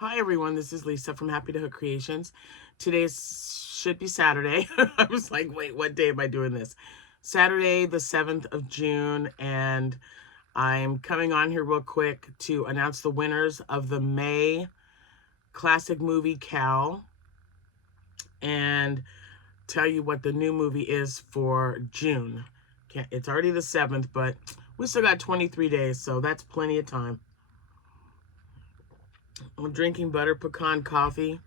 Hi everyone, this is Lisa from Happytohook Creations. Today should be Saturday. I was like, wait, what day am I doing this? Saturday, the 7th of June, and I'm coming on here real quick to announce the winners of the May classic movie Cal and tell you what the new movie is for June. It's already the 7th, but we still got 23 days, so that's plenty of time. I'm drinking butter pecan coffee.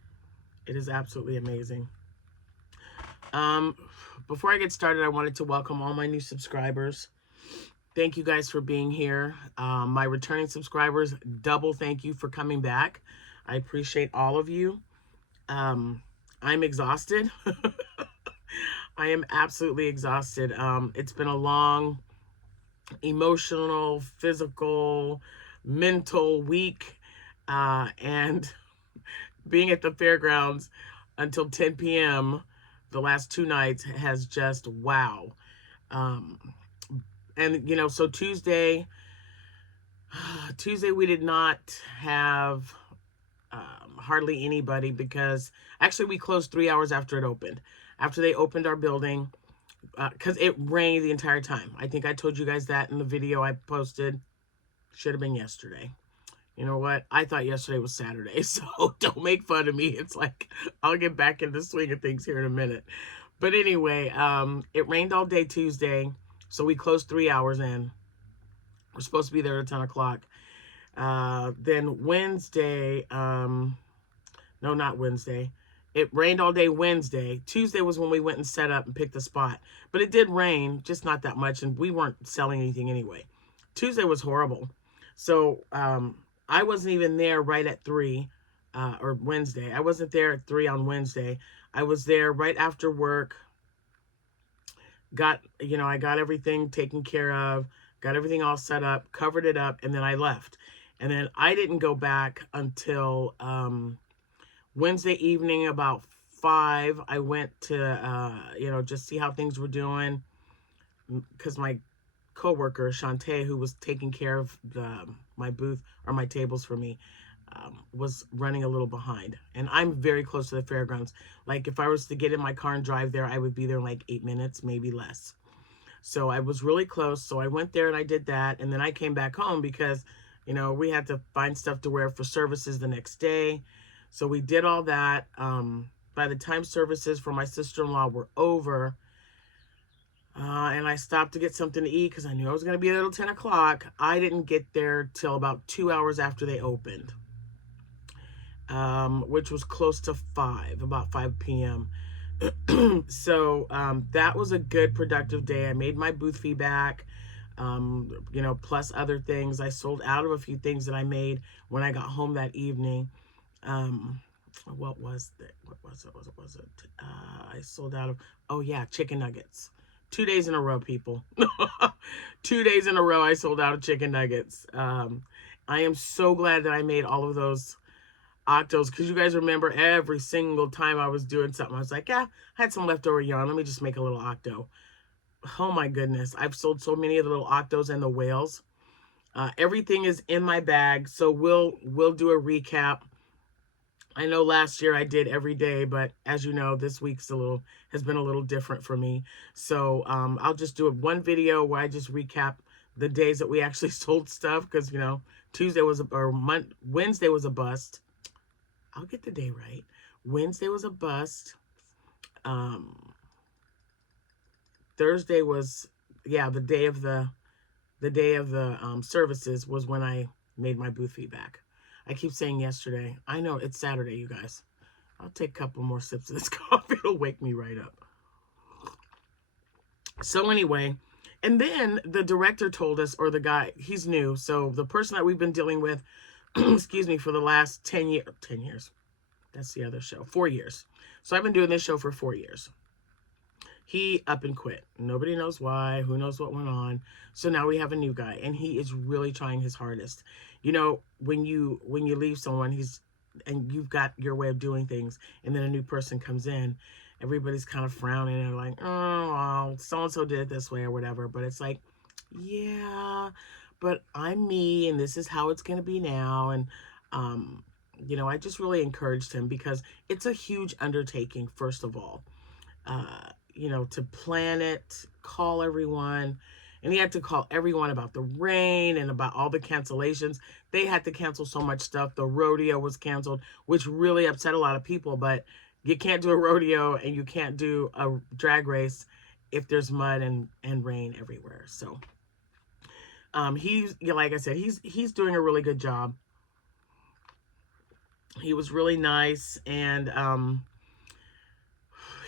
It is absolutely amazing. Before I get started, I wanted to welcome all my new subscribers. Thank you guys for being here. My returning subscribers, double thank you for coming back. I appreciate all of you. I'm exhausted. I am absolutely exhausted. It's been a long, emotional, physical, mental week. And being at the fairgrounds until 10 p.m. the last 2 nights has just, wow. And, you know, so Tuesday we did not have hardly anybody because actually we closed 3 hours after it opened. After they opened our building, because it rained the entire time. I think I told you guys that in the video I posted. Should have been yesterday. You know what? I thought yesterday was Saturday, so don't make fun of me. It's like, I'll get back in the swing of things here in a minute. But anyway, it rained all day Tuesday, so we closed 3 hours in. We're supposed to be there at 10 o'clock. Then Wednesday, no, not Wednesday. It rained all day Wednesday. Tuesday was when we went and set up and picked the spot. But it did rain, just not that much, and we weren't selling anything anyway. Tuesday was horrible. So I wasn't even there right at 3, or Wednesday. I wasn't there at 3 on Wednesday. I was there right after work. I got everything taken care of, got everything all set up, covered it up, and then I left. And then I didn't go back until Wednesday evening about 5. I went to, just see how things were doing because my coworker Shantae, who was taking care of my booth or my tables for me, was running a little behind. And I'm very close to the fairgrounds. Like if I was to get in my car and drive there, I would be there in like 8 minutes, maybe less. So I was really close. So I went there and I did that. And then I came back home because, we had to find stuff to wear for services the next day. So we did all that. By the time services for my sister-in-law were over, and I stopped to get something to eat because I knew I was going to be there till 10 o'clock. I didn't get there till about 2 hours after they opened, which was close to 5, about 5 p.m. So that was a good, productive day. I made my booth fee back, plus other things. I sold out of a few things that I made when I got home that evening. What was it? I sold out of, oh yeah, chicken nuggets. 2 days in a row, people. 2 days in a row, I sold out of chicken nuggets. I am so glad that I made all of those octos because you guys remember every single time I was doing something, I was like, yeah, I had some leftover yarn. Let me just make a little octo. Oh my goodness. I've sold so many of the little octos and the whales. Everything is in my bag, so we'll do a recap. I know last year I did every day, but as you know, this week's has been a little different for me. So I'll just do one video where I just recap the days that we actually sold stuff because, Wednesday was a bust. I'll get the day right. Wednesday was a bust. Thursday was, yeah, the day of the services was when I made my booth feedback. I keep saying yesterday. I know it's Saturday, you guys. I'll take a couple more sips of this coffee. It'll wake me right up. So anyway, and then the director told us, or the guy, he's new. So the person that we've been dealing with, excuse me, for the last 10 years. That's the other show. 4 years. So I've been doing this show for 4 years. He up and quit. Nobody knows why. Who knows what went on. So now we have a new guy, and he is really trying his hardest. When you leave someone, and you've got your way of doing things, and then a new person comes in, everybody's kind of frowning and like, oh, well, so-and-so did it this way or whatever. But it's like, yeah, but I'm me, and this is how it's going to be now. And I just really encouraged him because it's a huge undertaking, first of all. To plan it, call everyone. And he had to call everyone about the rain and about all the cancellations. They had to cancel so much stuff. The rodeo was canceled, which really upset a lot of people. But you can't do a rodeo and you can't do a drag race if there's mud and rain everywhere. So he's, like I said, he's doing a really good job. He was really nice, and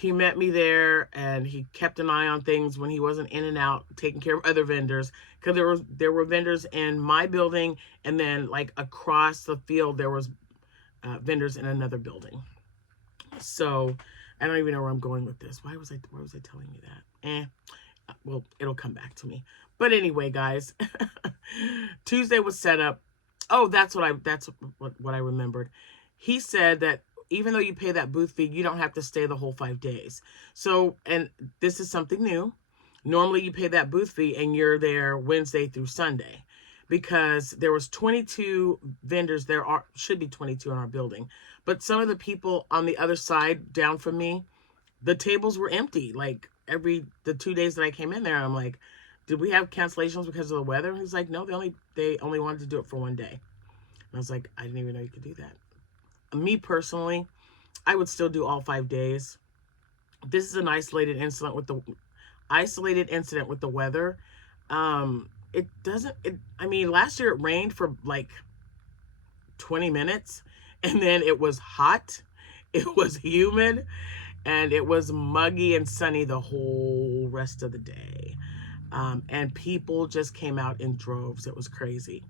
he met me there, and he kept an eye on things when he wasn't in and out taking care of other vendors, because there were vendors in my building, and then like across the field there was vendors in another building. So I don't even know where I'm going with this. Why was I telling you that? Well, it'll come back to me. But anyway, guys, Tuesday was set up. Oh, that's what I remembered. He said that even though you pay that booth fee, you don't have to stay the whole 5 days. So, and this is something new. Normally you pay that booth fee and you're there Wednesday through Sunday, because there was 22 vendors. Should be 22 in our building. But some of the people on the other side down from me, the tables were empty. Like the 2 days that I came in there, I'm like, did we have cancellations because of the weather? And he's like, no, they only wanted to do it for 1 day. And I was like, I didn't even know you could do that. Me personally, I would still do all 5 days. This is an isolated incident with the weather. Last year it rained for like 20 minutes, and then it was hot, it was humid, and it was muggy and sunny the whole rest of the day. And people just came out in droves. It was crazy.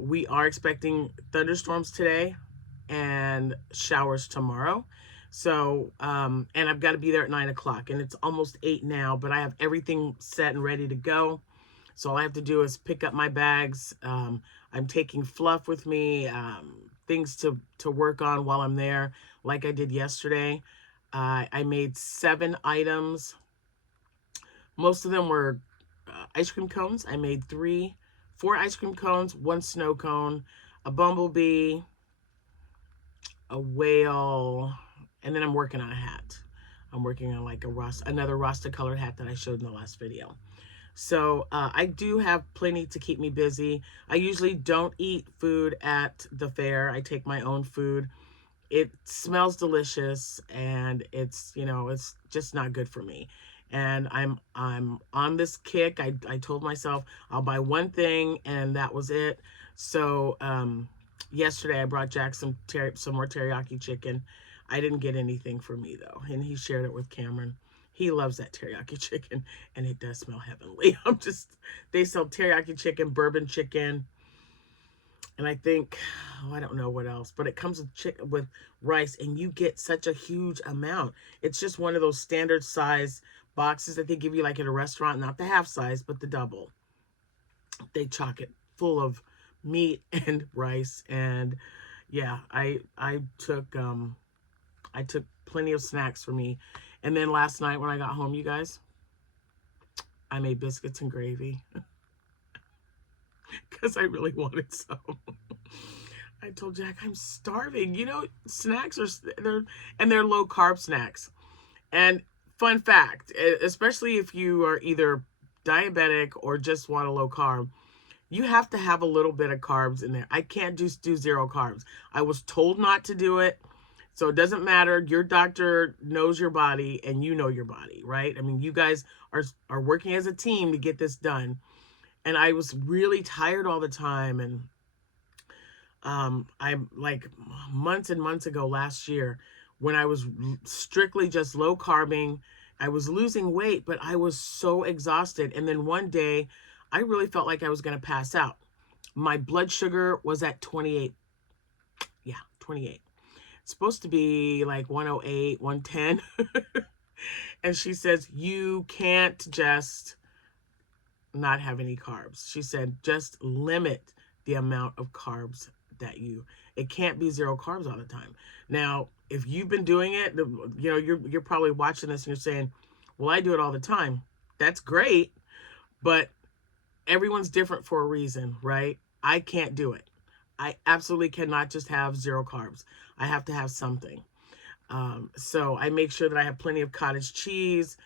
We are expecting thunderstorms today and showers tomorrow. So, and I've got to be there at 9 o'clock, and it's almost 8 now, but I have everything set and ready to go. So all I have to do is pick up my bags. I'm taking fluff with me, things to work on while I'm there, like I did yesterday. I made 7 items. Most of them were ice cream cones. I made 4 ice cream cones, 1 snow cone, a bumblebee, a whale, and then I'm working on a hat. I'm working on like another Rasta colored hat that I showed in the last video. So I do have plenty to keep me busy. I usually don't eat food at the fair. I take my own food. It smells delicious, and it's just not good for me. And I'm on this kick. I told myself I'll buy one thing, and that was it. So yesterday I brought Jack some more teriyaki chicken. I didn't get anything for me though, and he shared it with Cameron. He loves that teriyaki chicken, and it does smell heavenly. They sell teriyaki chicken, bourbon chicken, and I think, I don't know what else, but it comes with rice, and you get such a huge amount. It's just one of those standard size boxes that they give you like at a restaurant, not the half size, but the double. They chock it full of meat and rice, and yeah, I took plenty of snacks for me. And then last night when I got home, you guys, I made biscuits and gravy because I really wanted some. I told Jack, I'm starving. Snacks they're low carb snacks. And fun fact, especially if you are either diabetic or just want a low carb, you have to have a little bit of carbs in there. I can't just do 0 carbs. I was told not to do it. So it doesn't matter. Your doctor knows your body, and you know your body, right? I mean, you guys are working as a team to get this done. And I was really tired all the time. And I'm like months and months ago last year, when I was strictly just low carbing, I was losing weight, but I was so exhausted. And then one day I really felt like I was going to pass out. My blood sugar was at 28. Yeah, 28. It's supposed to be like 108, 110. And she says, you can't just not have any carbs. She said, just limit the amount of carbs it can't be 0 carbs all the time. Now, if you've been doing it, you're probably watching this and you're saying, well, I do it all the time. That's great, but everyone's different for a reason, right? I can't do it. I absolutely cannot just have zero carbs. I have to have something. So I make sure that I have plenty of cottage cheese,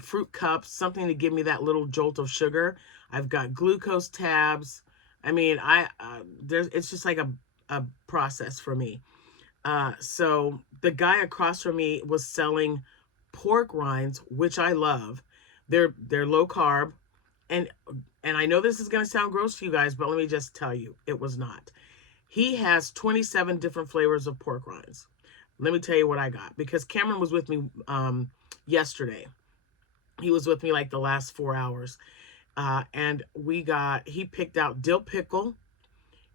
fruit cups, something to give me that little jolt of sugar. I've got glucose tabs. I mean, it's just like a process for me. So the guy across from me was selling pork rinds, which I love. They're low carb, and I know this is going to sound gross to you guys, but let me just tell you, it was not. He has 27 different flavors of pork rinds. Let me tell you what I got, because Cameron was with me yesterday. He was with me like the last 4 hours. And he picked out dill pickle.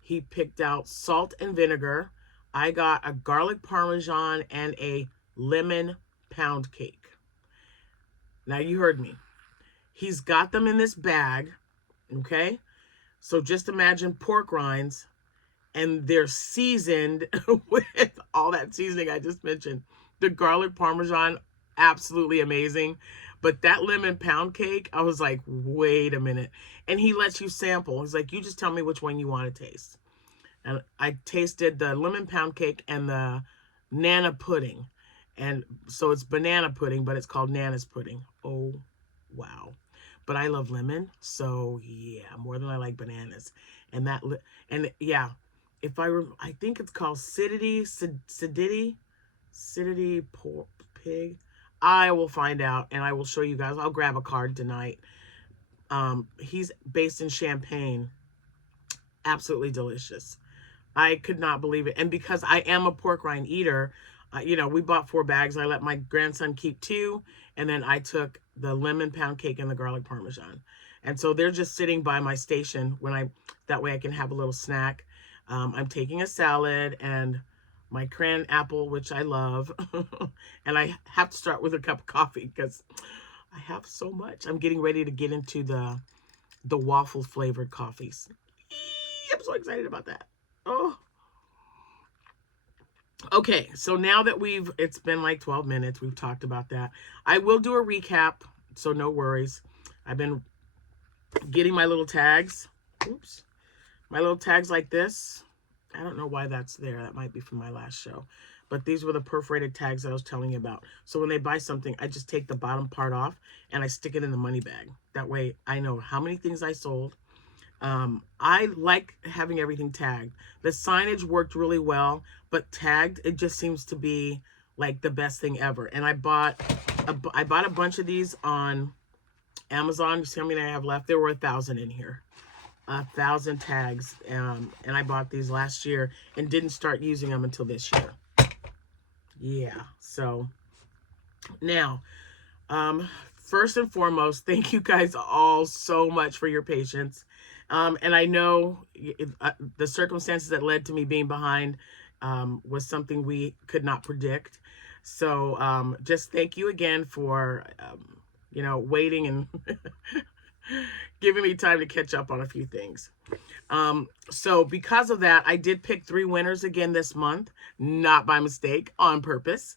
He picked out salt and vinegar. I got a garlic parmesan and a lemon pound cake. Now you heard me. He's got them in this bag, okay? So just imagine pork rinds, and they're seasoned with all that seasoning I just mentioned. The garlic parmesan, absolutely amazing. But that lemon pound cake, I was like, wait a minute. And he lets you sample. He's like, you just tell me which one you want to taste. And I tasted the lemon pound cake and the Nana pudding. And so it's banana pudding, but it's called Nana's pudding. Oh, wow. But I love lemon, so yeah, more than I like bananas. And yeah, I think it's called Sidity pig. I will find out, and I will show you guys. I'll grab a card tonight. He's based in Champaign. Absolutely delicious. I could not believe it. And because I am a pork rind eater, we bought 4 bags. I let my grandson keep 2, and then I took the lemon pound cake and the garlic parmesan. And so they're just sitting by my station that way I can have a little snack. I'm taking a salad and my cran apple, which I love. And I have to start with a cup of coffee because I have so much. I'm getting ready to get into the waffle flavored coffees. I'm so excited about that. Oh. Okay, so now that it's been like 12 minutes, we've talked about that. I will do a recap, so no worries. I've been getting my little tags. Oops. My little tags like this. I don't know why that's there. That might be from my last show. But these were the perforated tags that I was telling you about. So when they buy something, I just take the bottom part off and I stick it in the money bag. That way I know how many things I sold. I like having everything tagged. The signage worked really well, but tagged, it just seems to be like the best thing ever. And I bought a bunch of these on Amazon. You see how many I have left? There were 1,000 in here. 1,000 tags. And I bought these last year and didn't start using them until this year. Yeah. So now, first and foremost, thank you guys all so much for your patience. And I know the circumstances that led to me being behind was something we could not predict. So just thank you again for, waiting and giving me time to catch up on a few things. So because of that, I did pick 3 winners again this month, not by mistake, on purpose.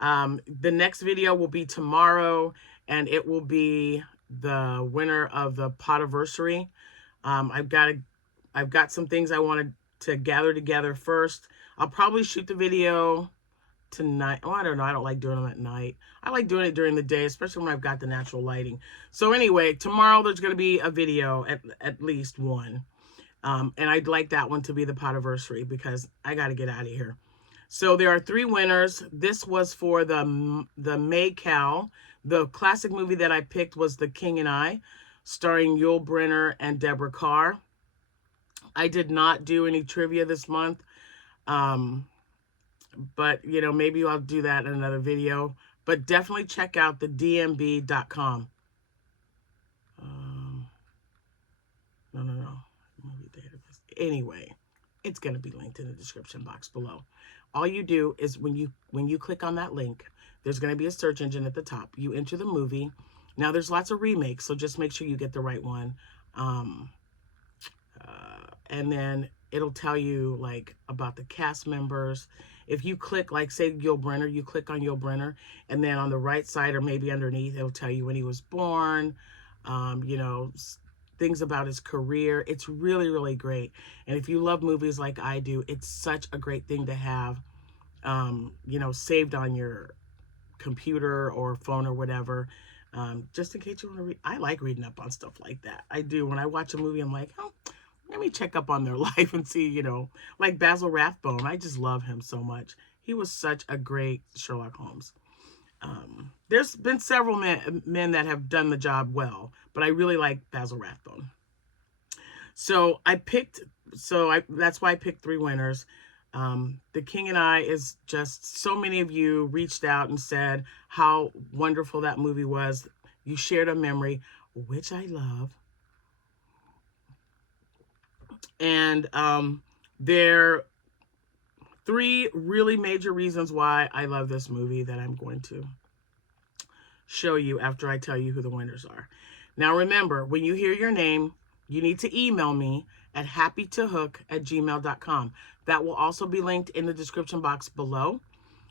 The next video will be tomorrow, and it will be the winner of the Potiversary. I've got some things I wanted to gather together first. I'll probably shoot the video tonight. Oh, I don't know. I don't like doing them at night. I like doing it during the day, especially when I've got the natural lighting. So anyway, tomorrow there's going to be a video, at least one. And I'd like that one to be the Potiversary because I got to get out of here. So there are 3 winners. This was for the Maycal. The classic movie that I picked was The King and I, starring Yul Brynner and Deborah Carr. I did not do any trivia this month. But, maybe I'll do that in another video. But definitely check out the dmb.com. No. Anyway, it's going to be linked in the description box below. All you do is when you click on that link, there's going to be a search engine at the top. You enter the movie. Now, there's lots of remakes, so just make sure you get the right one. And then it'll tell you, like, about the cast members. If you click, like, say, Yul Brynner, you click on Yul Brynner, and then on the right side or maybe underneath, it'll tell you when he was born, things about his career. It's really, really great. And if you love movies like I do, it's such a great thing to have, you know, saved on your computer or phone or whatever. Just in case you want to read. I like reading up on stuff like that. I do. When I watch a movie, I'm like, oh, let me check up on their life and see, you know, like Basil Rathbone. I just love him so much. He was such a great Sherlock Holmes. There's been several men that have done the job well, but I really like Basil Rathbone. So that's why I picked 3 winners. The King and I is just, so many of you reached out and said how wonderful that movie was. You shared a memory, which I love. And there are 3 really major reasons why I love this movie that I'm going to show you after I tell you who the winners are. Now remember, when you hear your name, you need to email me at happytohook@gmail.com. That will also be linked in the description box below.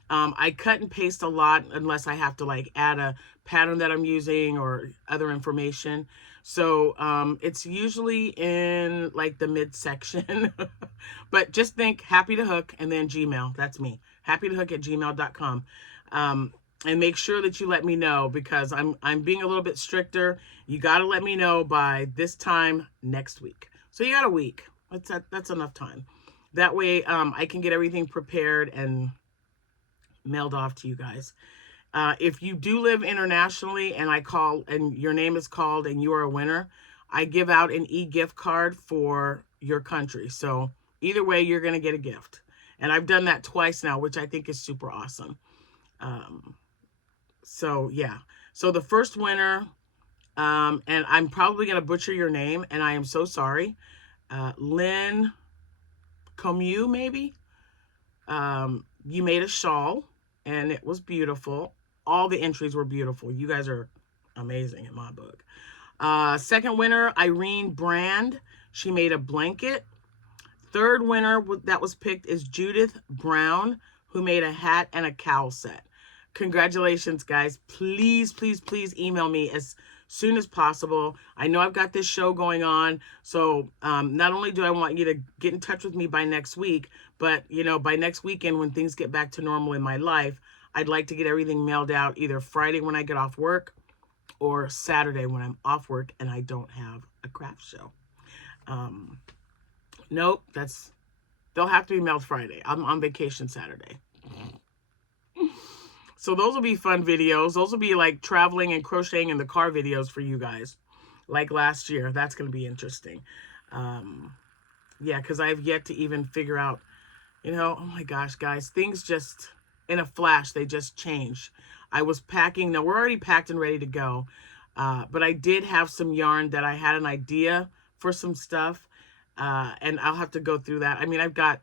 I cut and paste a lot unless I have to like add a pattern that I'm using or other information. So it's usually in like the midsection. But just think Happy to Hook and then Gmail. That's me. Happytohook@gmail.com. And make sure that you let me know, because I'm being a little bit stricter. You got to let me know by this time next week. So you got a week. That's enough time. That way I can get everything prepared and mailed off to you guys. If you do live internationally and I call and your name is called and you are a winner, I give out an e-gift card for your country. So either way, you're going to get a gift. And I've done that twice now, which I think is super awesome. So yeah. So the first winner, and I'm probably going to butcher your name, and I am so sorry. Lynn Comu, maybe. You made a shawl, and it was beautiful. All the entries were beautiful. You guys are amazing in my book. Second winner, Irene Brand. She made a blanket. Third winner that was picked is Judith Brown, who made a hat and a cowl set. Congratulations, guys. Please, please, please email me as soon as possible. I know I've got this show going on, so not only do I want you to get in touch with me by next week, but, you know, by next weekend when things get back to normal in my life, I'd like to get everything mailed out either Friday when I get off work or Saturday when I'm off work and I don't have a craft show. Nope, they'll have to be mailed Friday. I'm on vacation Saturday. So those will be fun videos. Those will be like traveling and crocheting in the car videos for you guys. Like last year. That's going to be interesting. Yeah, because I have yet to even figure out, you know, oh my gosh, guys. Things just, in a flash, they just change. I was packing. Now, we're already packed and ready to go. But I did have some yarn that I had an idea for some stuff. And I'll have to go through that. I mean, I've got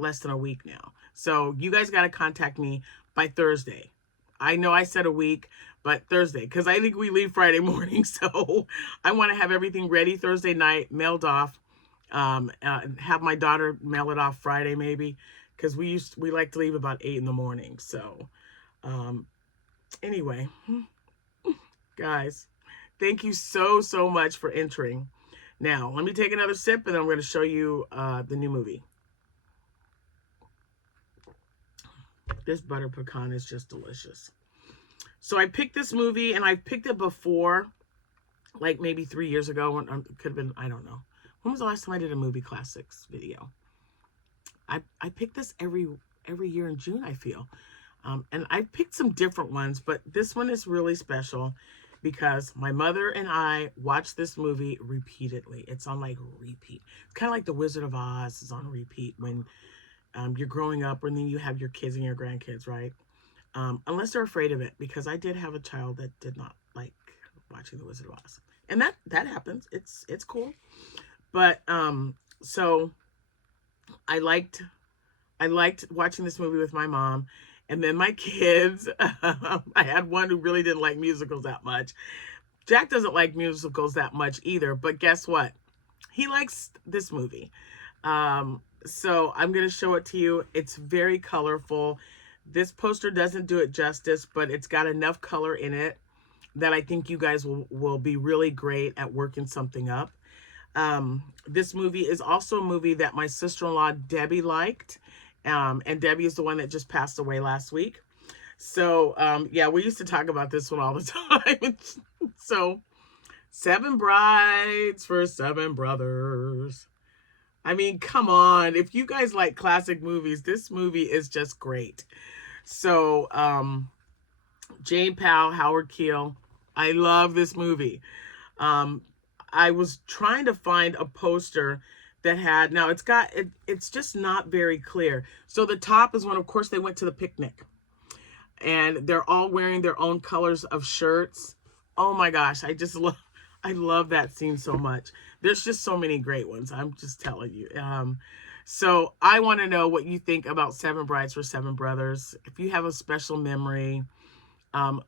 less than a week now. So you guys got to contact me by Thursday. I know I said a week, but Thursday, because I think we leave Friday morning. So I want to have everything ready Thursday night, mailed off, have my daughter mail it off Friday maybe, because we like to leave about 8 in the morning. So anyway, guys, thank you so much for entering. Now, let me take another sip, and then I'm going to show you the new movie. This butter pecan is just delicious. So I picked this movie, and I've picked it before, like maybe 3 years ago. It could have been, I don't know. When was the last time I did a movie classics video? I pick this every year in June, I feel. And I picked some different ones, but this one is really special because my mother and I watched this movie repeatedly. It's on like repeat. It's kind of like The Wizard of Oz is on repeat when you're growing up, and then you have your kids and your grandkids, right? Unless they're afraid of it, because I did have a child that did not like watching The Wizard of Oz. And that happens. It's cool. But so I liked watching this movie with my mom. And then my kids, I had one who really didn't like musicals that much. Jack doesn't like musicals that much either, but guess what? He likes this movie. So I'm going to show it to you. It's very colorful. This poster doesn't do it justice, but it's got enough color in it that I think you guys will be really great at working something up. This movie is also a movie that my sister-in-law Debbie liked. And Debbie is the one that just passed away last week. So yeah, we used to talk about this one all the time. So, Seven Brides for Seven Brothers. I mean, come on. If you guys like classic movies, this movie is just great. So, Jane Powell, Howard Keel. I love this movie. Um, I was trying to find a poster that had, now it's just not very clear. So the top is when, of course, they went to the picnic. And they're all wearing their own colors of shirts. Oh my gosh, I love that scene so much. There's just so many great ones. I'm just telling you. So I want to know what you think about Seven Brides for Seven Brothers. If you have a special memory,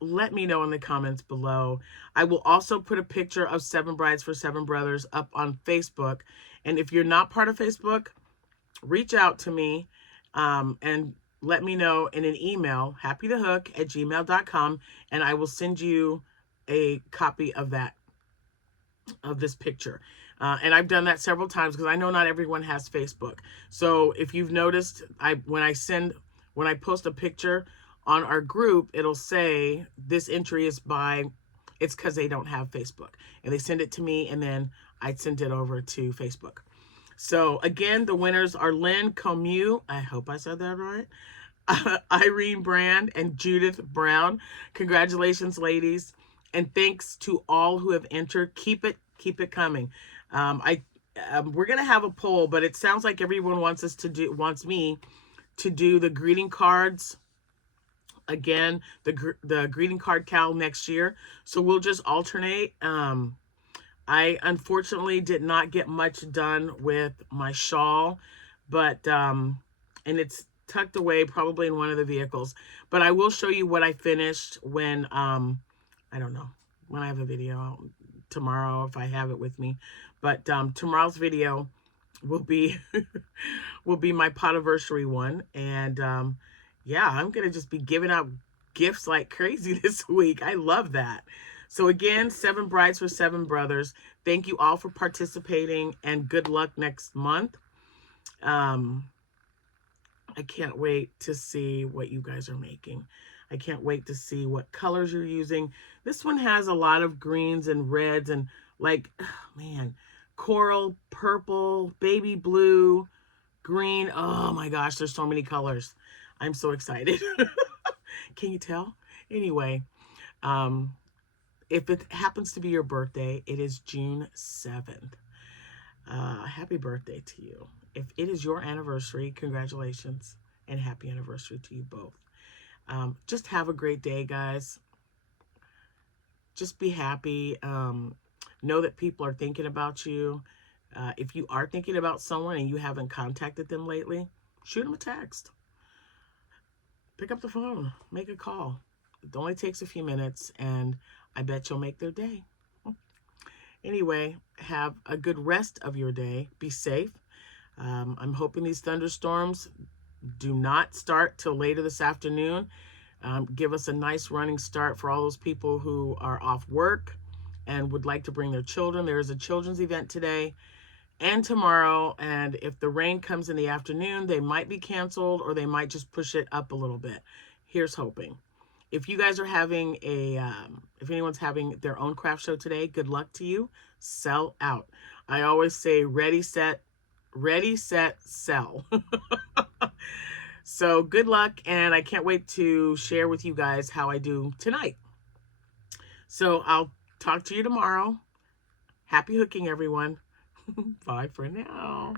let me know in the comments below. I will also put a picture of Seven Brides for Seven Brothers up on Facebook. And if you're not part of Facebook, reach out to me and let me know in an email, happytohook@gmail.com, and I will send you a copy of this picture. And I've done that several times because I know not everyone has Facebook. So if you've noticed, when I post a picture on our group, it'll say this entry is by, it's because they don't have Facebook. And they send it to me, and then I send it over to Facebook. So again, the winners are Lynn Comeau, I hope I said that right, Irene Brand, and Judith Brown. Congratulations, ladies. And thanks to all who have entered. Keep it coming. We're going to have a poll, but it sounds like everyone wants me to do the greeting cards again, the greeting card cowl next year. So we'll just alternate. I unfortunately did not get much done with my shawl, but and it's tucked away probably in one of the vehicles. But I will show you what I finished when I don't know, when I have a video tomorrow, if I have it with me. But tomorrow's video will be will be my potiversary one. And yeah, I'm gonna just be giving out gifts like crazy this week. I love that. So again, Seven Brides for Seven Brothers. Thank you all for participating, and good luck next month. I can't wait to see what you guys are making. I can't wait to see what colors you're using. This one has a lot of greens and reds and like, oh man, coral, purple, baby blue, green. Oh my gosh, there's so many colors. I'm so excited. Can you tell? Anyway, if it happens to be your birthday, it is June 7th. Happy birthday to you. If it is your anniversary, congratulations and happy anniversary to you both. Just have a great day, guys. Just be happy. Know that people are thinking about you. If you are thinking about someone and you haven't contacted them lately, shoot them a text. Pick up the phone. Make a call. It only takes a few minutes, and I bet you'll make their day. Anyway, have a good rest of your day. Be safe. I'm hoping these thunderstorms do not start till later this afternoon. Give us a nice running start for all those people who are off work and would like to bring their children. There is a children's event today and tomorrow, and if the rain comes in the afternoon, they might be canceled or they might just push it up a little bit. Here's hoping. If you guys are having if anyone's having their own craft show today, good luck to you. Sell out. I always say ready, set, sell. So good luck, and I can't wait to share with you guys how I do tonight. So I'll talk to you tomorrow. Happy hooking, everyone. Bye for now.